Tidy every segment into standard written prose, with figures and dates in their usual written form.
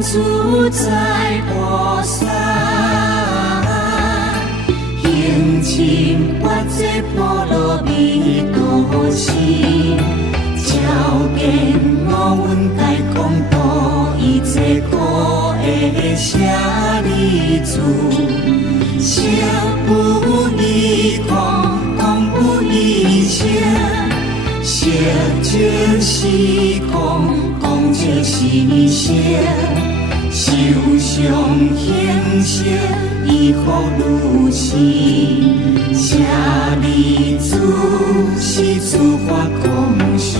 自在菩萨，行深八界波罗蜜多时，照见五蕴皆空，度一切苦的舍利子，色不异空，空不异色，色即是空，空即是色。受想行识，依乎如是。舍利子，是诸法空相，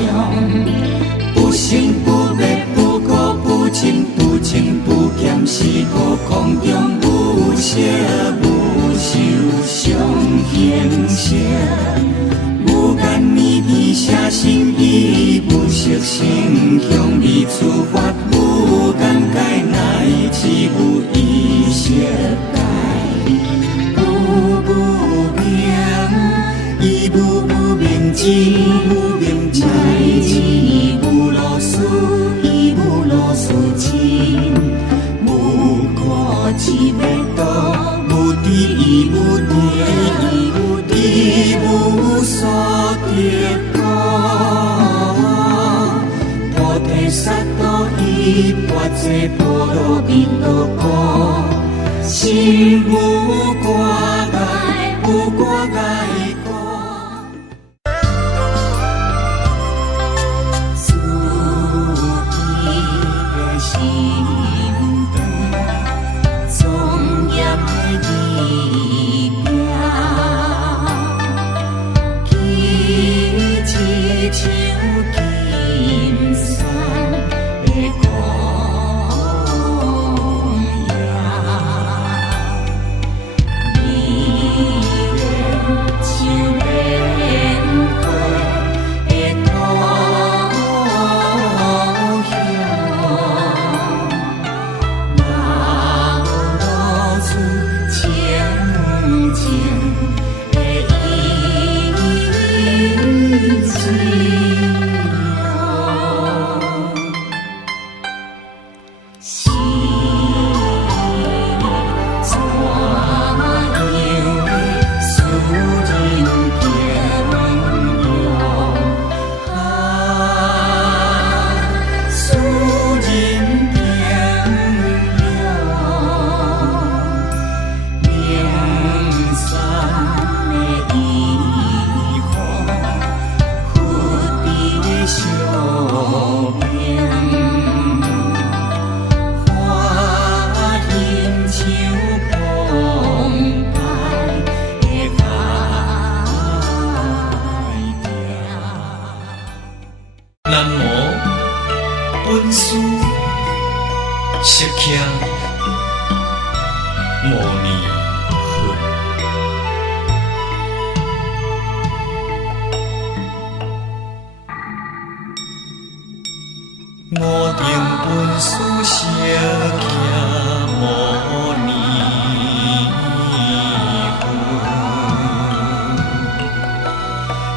不生不灭，不垢不净，不净不减，是故空中无色无受想行识。无间灭彼舍心意，无色声香味触法，无间界乃至无意识界。无不明，亦无不明智，无明智无罗斯，亦无罗斯情。无过之灭道，无地亦无地，亦无所得果。菩提萨埵依八界波罗蜜多果，心无挂碍，无挂碍果。自彼的心肠，庄严的仪表，其志像金山的光耀，美莲像莲花的土香，流露出清净的意境。是怎样的使人平庸啊？使人平庸，灵山的义风，佛的修明。南无本师释迦牟尼佛。我定本师释迦牟尼佛，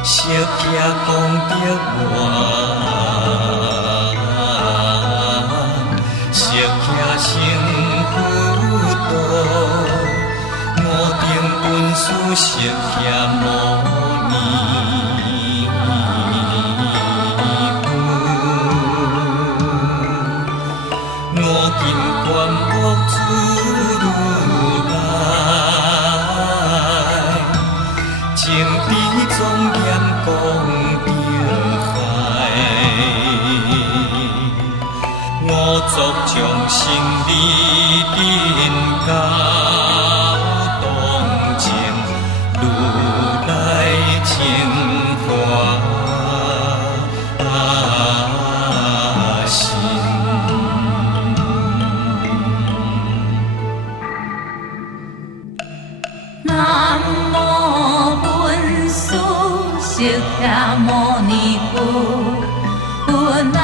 释迦功德愿。释迦成佛道，我定本师释迦牟尼佛，我今观目主如来，情比庄严光顶海。我作众生利定教动静，如来净化心。南无本师释迦牟尼佛，南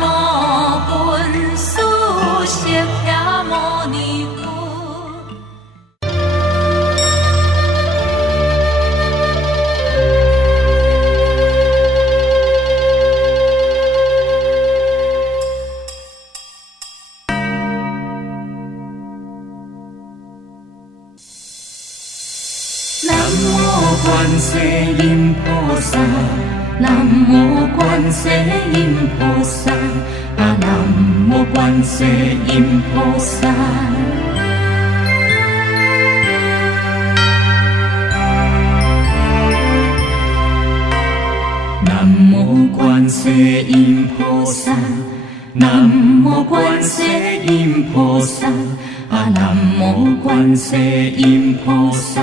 无本师释迦牟尼佛。观世音菩萨，南无观世音菩萨，南无观世音菩萨。南无观世音菩萨，南无观世音菩萨，南无观世音菩萨，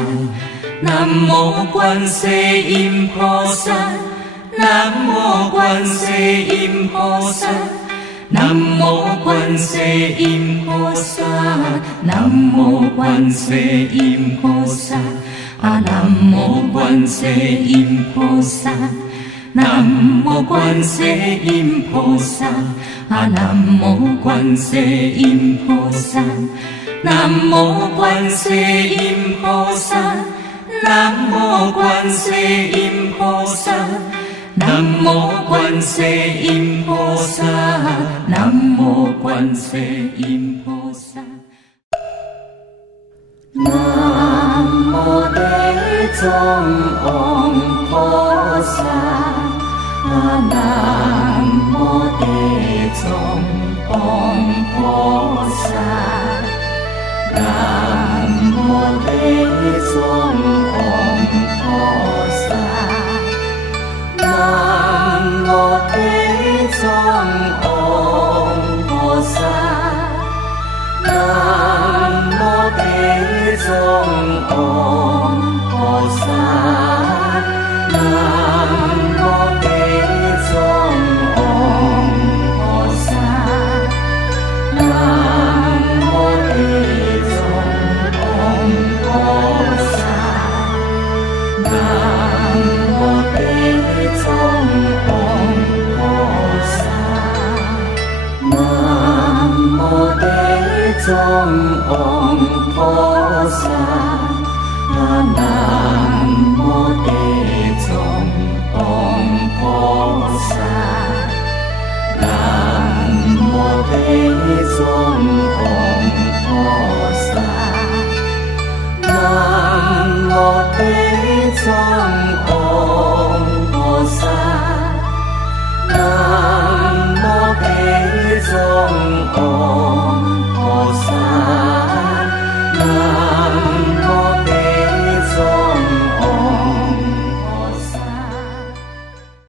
南无观世音菩萨，南无观世音菩萨，南无观世音菩萨，南无观世音菩萨，南无观世音菩萨。南无观世音菩萨，南无观世音菩萨，南无观世音菩萨，南无观世音菩萨，南无观世音菩萨，南无观世音菩萨。南无地藏王菩萨。南无地藏王菩萨，南无地藏王菩萨，南无地藏王菩萨，南无地藏王菩萨，南无地藏王菩萨，南无地藏王菩萨，南无地藏王菩萨，南无地藏。